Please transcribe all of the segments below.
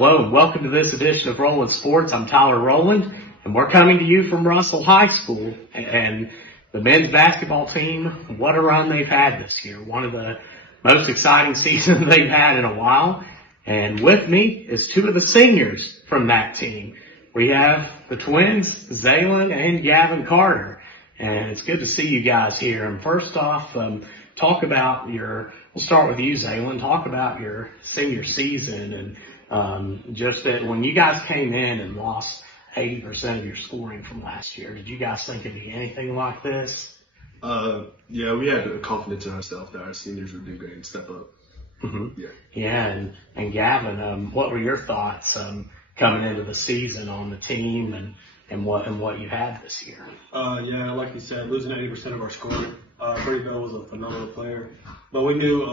Hello and welcome to this edition of Roland Sports. I'm Tyler Rowland, and we're coming to you from Russell High School. And the men's basketball team, what a run they've had this year. One of the most exciting seasons they've had in a while. And with me is two of the seniors from that team. We have the twins, Zaylen and Gavin Carter. And it's good to see you guys here. And first off, talk about we'll start with you, Zaylen. Talk about your senior season and just that when you guys came in and lost 80% of your scoring from last year, did you guys think it'd be anything like this? Yeah, we had confidence in ourselves that our seniors would do great and step up. Mm-hmm. Yeah, and Gavin, what were your thoughts coming into the season on the team and what you had this year? Yeah, like you said, losing 80% of our scoring. Brady Bell was a phenomenal player. But we knew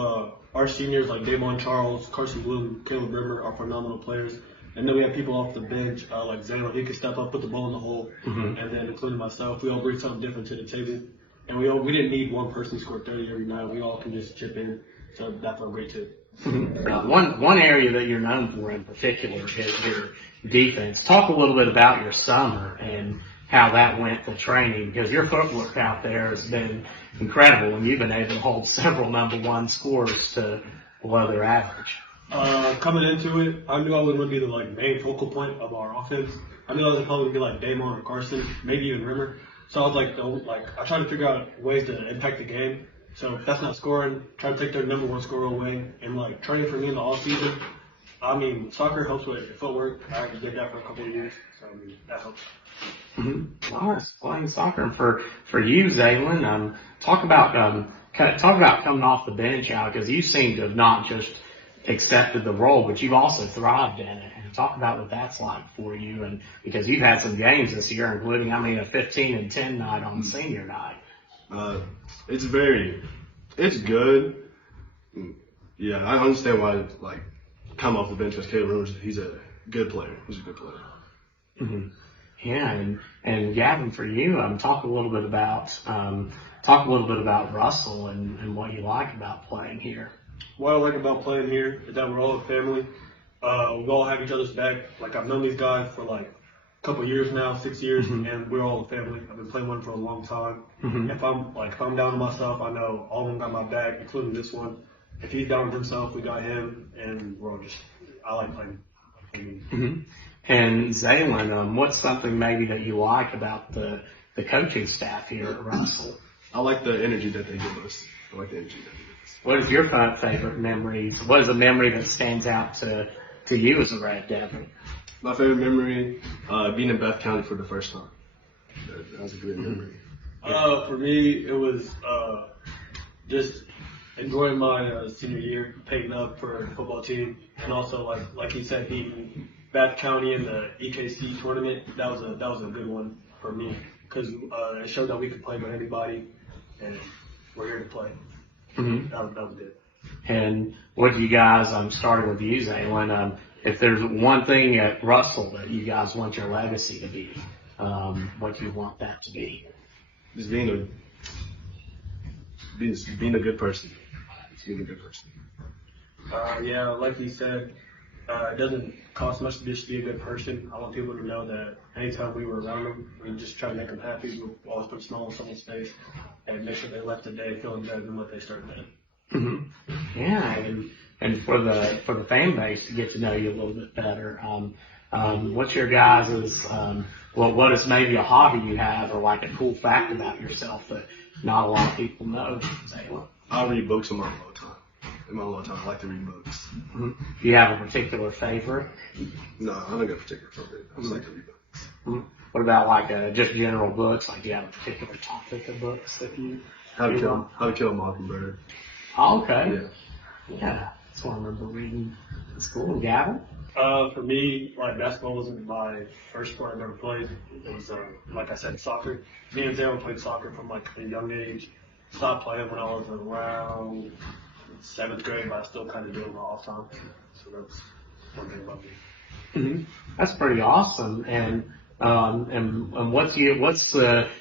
our seniors like Damon Charles, Carson Bloom, Caleb Rimmer are phenomenal players. And then we had people off the bench like Zaylen. He could step up, put the ball in the hole. Mm-hmm. And then including myself, we all bring something different to the table. And we didn't need one person to score 30 every night. We all can just chip in. So that felt great too. Mm-hmm. One area that you're known for in particular is your defense. Talk a little bit about your summer and how that went for training, because your footwork out there has been incredible, and you've been able to hold several number one scores to below their average. Coming into it, I knew I was going to be the main focal point of our offense. I knew I was probably going to be like Damon or Carson, maybe even Rimmer. So I was I tried to figure out ways to impact the game. So if that's not scoring, try to take their number one scorer away. And training for me in the off season, I mean, soccer helps with footwork. I did that for a couple of years, so that helps. Mm-hmm. Nice, playing soccer. And for you, Zaylen, talk about coming off the bench out, because you seem to have not just accepted the role, but you've also thrived in it. And talk about what that's like for you, and because you've had some games this year, including a 15-10 night on senior night. It's good. Yeah, I understand why come off the bench as Caleb Rivers. He's a good player. Mm-hmm. Yeah, and Gavin, for you, talk a little bit about Russell and what you like about playing here. What I like about playing here is that we're all a family. We all have each other's back. I've known these guys for a couple of years now, 6 years, mm-hmm. and we're all a family. I've been playing one for a long time. Mm-hmm. If I'm down to myself, I know all of them got my back, including this one. If he's down to himself, we got him, and I like playing. Mm-hmm. And Zaylen, what's something maybe that you like about the coaching staff here at Russell? I like the energy that they give us. What is your favorite memory? What is a memory that stands out to you as a Red Devil? My favorite memory, being in Beth County for the first time. That was a great memory. For me, it was just enjoying my senior year, paying up for the football team, and also like he said, beating Bath County in the EKC tournament. That was a good one for me, because it showed that we could play with anybody, and we're here to play. Mm-hmm. That was good. And what do you guys, starting with you, Zaylen, if there's one thing at Russell that you guys want your legacy to be, what do you want that to be? Just being a good person. Yeah, like you said, it doesn't cost much to just be a good person. I want people to know that anytime we were around them, we just try to make them happy. We always put a smile on someone's face and make sure they left the day feeling better than what they started in. Mm-hmm. Yeah, and for the fan base to get to know you a little bit better, what's your guys' what is maybe a hobby you have or a cool fact about yourself that not a lot of people know? Zaylen? I read books in my low time. I like to read books. Mm-hmm. Do you have a particular favorite? No, I don't got a particular favorite. I just like to read books. Mm-hmm. What about just general books? Do you have a particular topic of books that you? How to Kill a Mockingbird. Oh, okay. Yeah. That's what I remember reading in school. Gavin? For me, basketball wasn't my first sport I've ever played. It was, like I said, soccer. Me and Zaylen played soccer from a young age. Stopped playing when I was around 7th grade, but I still kind of do it in my off time. So that's one thing about me. Mm-hmm. That's pretty awesome. And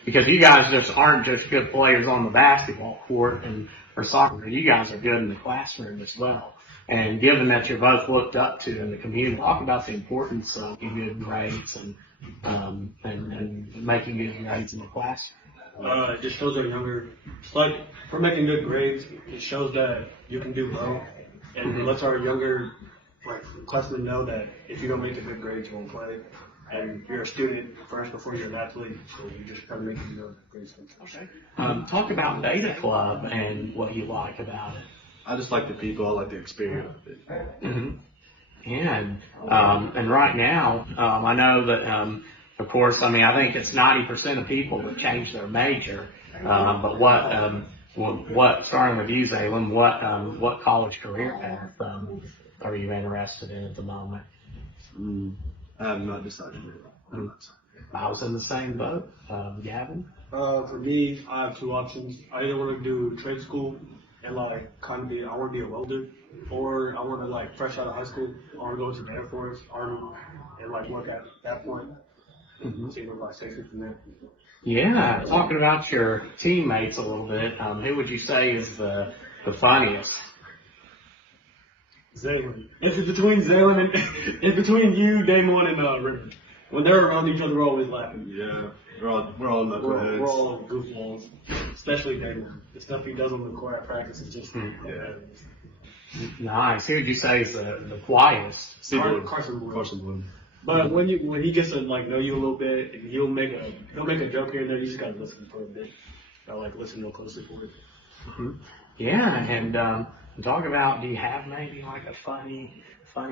because you guys just aren't just good players on the basketball court or soccer, you guys are good in the classroom as well. And given that you're both looked up to in the community, talk about the importance of getting good grades and making good grades in the class. It just shows our younger, it's like, if we're making good grades, it shows that you can do well. And it lets our younger, like, classmen know that if you don't make a good grades, you won't play. And you're a student first before you're an athlete, so you just try to make grades. Okay. Talk about Data Club and what you like about it. I just like the people. I like the experience of it. And right now, I know that, of course, I mean, I think it's 90% of people that change their major. But what, starting with you, Zaylen, what college career path are you interested in at the moment? I have not decided yet. I was in the same boat. Gavin? For me, I have two options. I either want to do trade school and like kind of I want to be a welder, or I want to like fresh out of high school, I want to go to the Air Force, Army, and like work at that point. See if I take it from there. Yeah, talking about your teammates a little bit, who would you say is the funniest? Zaylen. It's between Zaylen and it's between you, Damon, and River. When they're around each other, we're always laughing. Yeah, we're all knuckleheads. We're all goofballs, especially Damon. The stuff he does on the court at practice is just hilarious. Nice. Who would you say is the quietest? Carson Bloom. Carson Bloom. But when he gets to like know you a little bit, and he'll make a joke here and there. You just gotta listen for a bit. Gotta like listen real closely for it. Yeah, and talk about, do you have maybe like a funny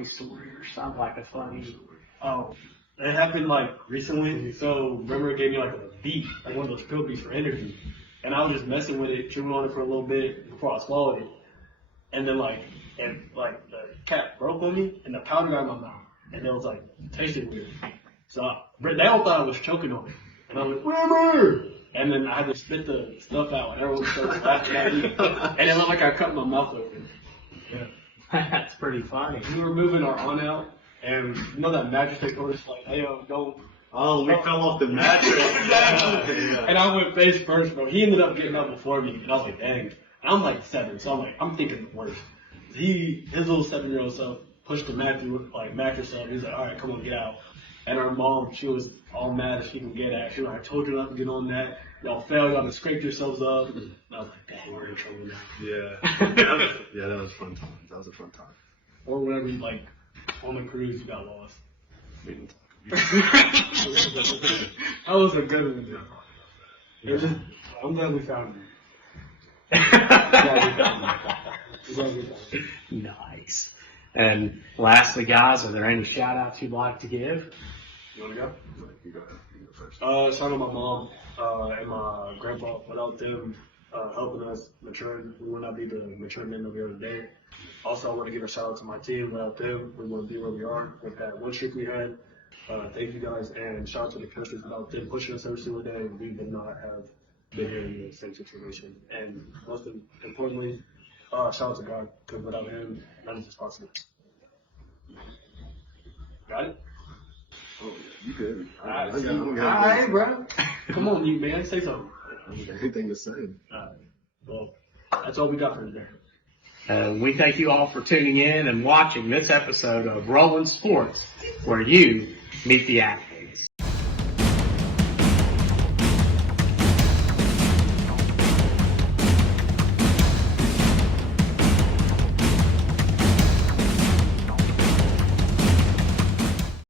story or something, like a funny? Oh, it happened like recently. So remember, it gave me like a beat, like one of those pill beats for energy, and I was just messing with it, chewing on it for a little bit before I swallowed it, and then like the cap broke on me, and the powder got in my mouth, and it was like tasted weird. So they all thought I was choking on it, and I was like, "Remember!" And then I had to spit the stuff out, and everyone started laughing at me, and it looked like I cut my mouth open. Yeah. That's pretty funny. We were moving our on out, and you know that mattress they told us, like, hey, yo, don't. Oh, we fell off the mattress. Exactly. Yeah. And I went face first, bro. He ended up getting up before me, and I was like, dang. And I'm like 7, so I'm thinking the worst. His little 7-year-old self pushed the mattress up. He's like, all right, come on, get out. And our mom, she was all mad as she can get at. She was like, I told you not to get on that. Y'all fail, y'all to scrape yourselves up. And I was like, dang, we're in trouble now. Yeah, that was a fun time. That was a fun time. Or whenever, like, on the cruise, you got lost. We didn't talk. That was a good one. It was just, I'm glad we found you. Nice. And lastly, guys, are there any shout outs you'd like to give? You want to go? You go ahead. You go first. Shout out my mom and my grandpa. Without them helping us mature, we would not be the mature men that we are today. Also, I want to give a shout out to my team. Without them, we wouldn't be where we are with that one streak we had. Thank you guys, and shout out to the coaches. Without them pushing us every single day, we would not have been here in the same situation. And most importantly, shout out to God, because without Him, none of this is possible. Got it? Oh, yeah, you good. Alright, bro. Come on, you man, say something. I don't got anything to say. Well, that's all we got for today. We thank you all for tuning in and watching this episode of Rolling Sports, where you meet the athletes.